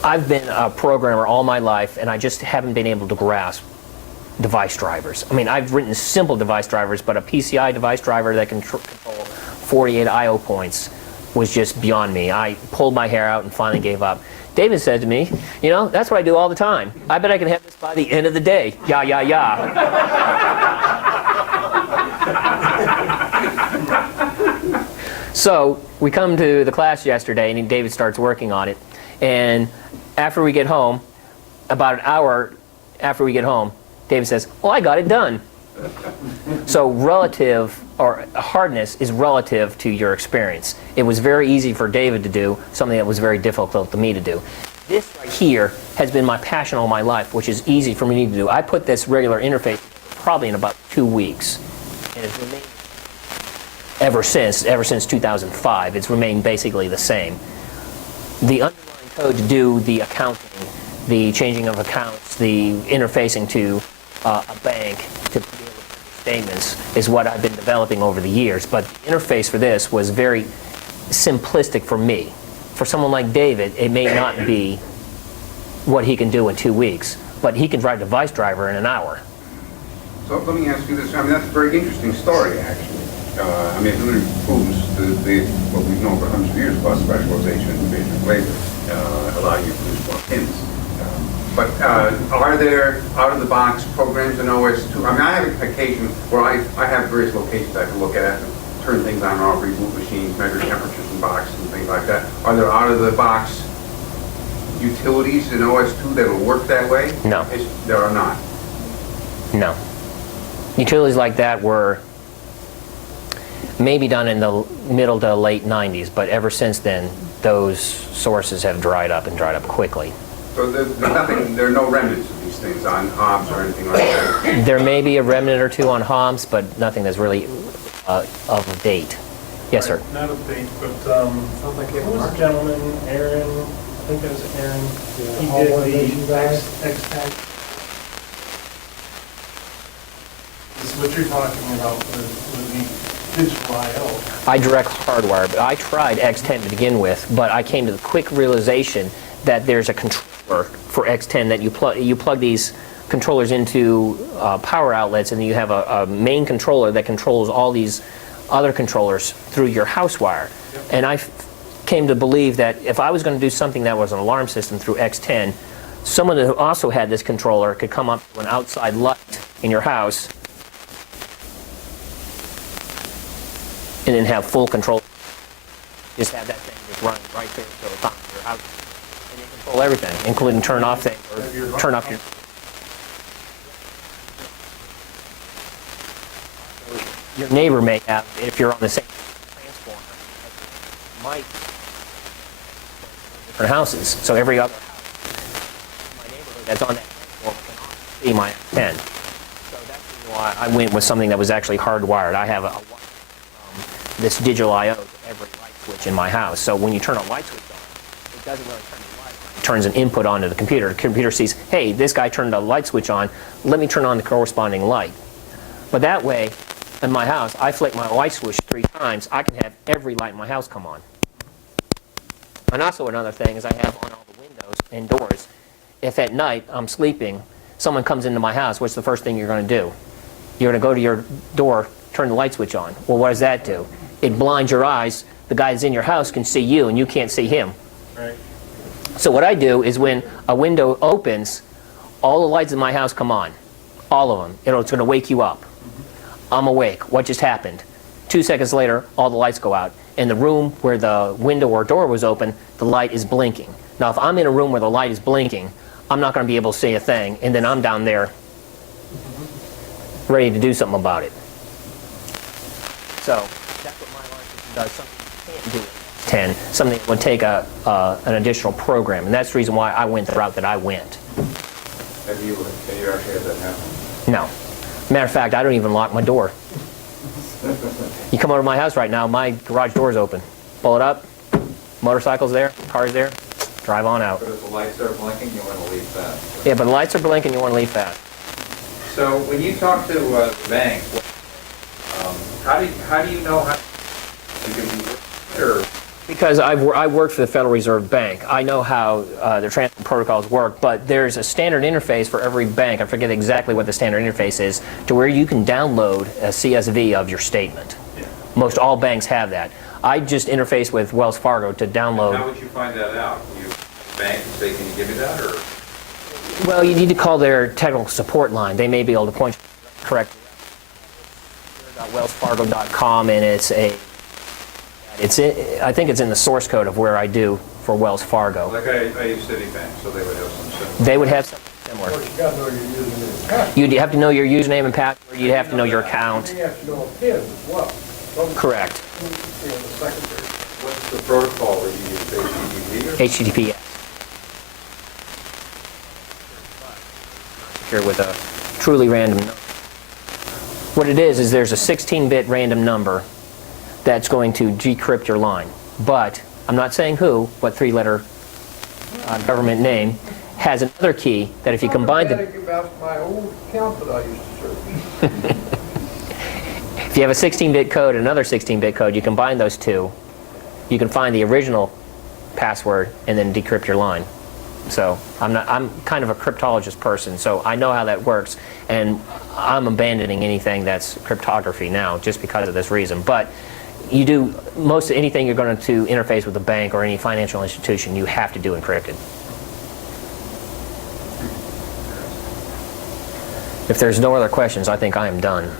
I've been a programmer all my life, and I just haven't been able to grasp device drivers. I mean, I've written simple device drivers, but a PCI device driver that can control 48 I/O points was just beyond me. I pulled my hair out and finally gave up. David said to me, you know, that's what I do all the time. I bet I can have this by the end of the day. Yeah, yeah, yeah. So we come to the class yesterday, and David starts working on it. And after we get home, about an hour after we get home, David says, well, I got it done. So relative, or hardness is relative to your experience. It was very easy for David to do, something that was very difficult for me to do. This right here has been my passion all my life, which is easy for me to do. I put this regular interface probably in about 2 weeks. And it's remained ever since 2005. It's remained basically the same. The underlying code to do the accounting, the changing of accounts, the interfacing to a bank to be able to do statements is what I've been developing over the years. But the interface for this was very simplistic for me. For someone like David, it may not be what he can do in 2 weeks, but he can drive a device driver in an hour. So let me ask you this. I mean, that's a very interesting story, actually. I mean, it really proves what we've known for hundreds of years about specialization and division of labor, allowing you to produce more pins. But are there out-of-the-box programs in OS2? I mean, I have an occasion where I have various locations I can look at, turn things on and off, reboot machines, measure temperatures in boxes and things like that. Are there out-of-the-box utilities in OS2 that will work that way? No. There are not. No. Utilities like that were maybe done in the middle to late 90s, but ever since then, those sources have dried up and dried up quickly. So there are no remnants of these things on Hobbs or anything like that? There may be a remnant or two on Hobbs, but nothing that's really of date. Yes, sir. Not of date, but who was the gentleman, Aaron, I think it was Aaron, he did the X-Tag. This is what you're talking about with the digital I/O. I direct hardwire, but I tried X10 to begin with, but I came to the quick realization that there's a controller for X10 that you plug these controllers into power outlets, and then you have a main controller that controls all these other controllers through your house wire. Yep. And I came to believe that if I was going to do something that was an alarm system through X10, someone who also had this controller could come up to an outside light in your house and then have full control. Just have that thing just run right there to the top of your house. And you control everything, including turn off things or turn off your... Your neighbor may have, if you're on the same transformer, might different houses. So every other house in my neighborhood that's on that transformer can also see my 10. So that's why I went with something that was actually hardwired. I have this digital I/O to every light switch in my house. So when you turn a light switch on, it doesn't really turn the light on. It turns an input onto the computer. The computer sees, hey, this guy turned a light switch on. Let me turn on the corresponding light. But that way, in my house, I flick my light switch 3 times, I can have every light in my house come on. And also another thing is I have on all the windows and doors, if at night I'm sleeping, someone comes into my house, what's the first thing you're going to do? You're going to go to your door turn the light switch on. Well, what does that do? It blinds your eyes. The guy that's in your house can see you, and you can't see him. Right. So what I do is when a window opens, all the lights in my house come on. All of them. It's going to wake you up. I'm awake. What just happened? 2 seconds later, all the lights go out. In the room where the window or door was open, the light is blinking. Now, if I'm in a room where the light is blinking, I'm not going to be able to see a thing, and then I'm down there ready to do something about it. So that's what my alarm system does. Something you can't do at 10. Something that would take an additional program, and that's the reason why I went the route that I went. Have you actually had that happen? No. Matter of fact, I don't even lock my door. You come over to my house right now, my garage door is open. Pull it up, motorcycle's there, car's there, drive on out. But if the lights are blinking, you want to leave fast. Yeah, but the lights are blinking, you want to leave fast. So when you talk to the bank, how do you know how you can or Because I worked for the Federal Reserve Bank. I know how the transfer protocols work, but there's a standard interface for every bank. I forget exactly what the standard interface is, to where you can download a CSV of your statement. Yeah. Most all banks have that. I just interface with Wells Fargo to download. how would you find that out? You bank and say, can you give me that, or? Well, you need to call their technical support line. They may be able to point you correctly. wellsfargo.com, and I think it's in the source code of where I do for Wells Fargo. Like I use Citibank, so they would have some similar. They would have something similar. Of course, you gotta know your username and password. You'd have to know your username and password. You'd have to know your account. You have to know a PIN as well. Correct. You know, the secretary. What's the protocol that you use, HTTP or? HTTPS. Here with a truly random number. What it is there's a 16-bit random number that's going to decrypt your line. But I'm not saying who, what three-letter government name has another key that if you combine the... I'm about my old account that I used to serve. If you have a 16-bit code and another 16-bit code, you combine those two, you can find the original password and then decrypt your line. So I'm kind of a cryptologist person, so I know how that works, and I'm abandoning anything that's cryptography now just because of this reason. But you do most anything you're going to interface with a bank or any financial institution, you have to do encrypted. If there's no other questions, I think I am done.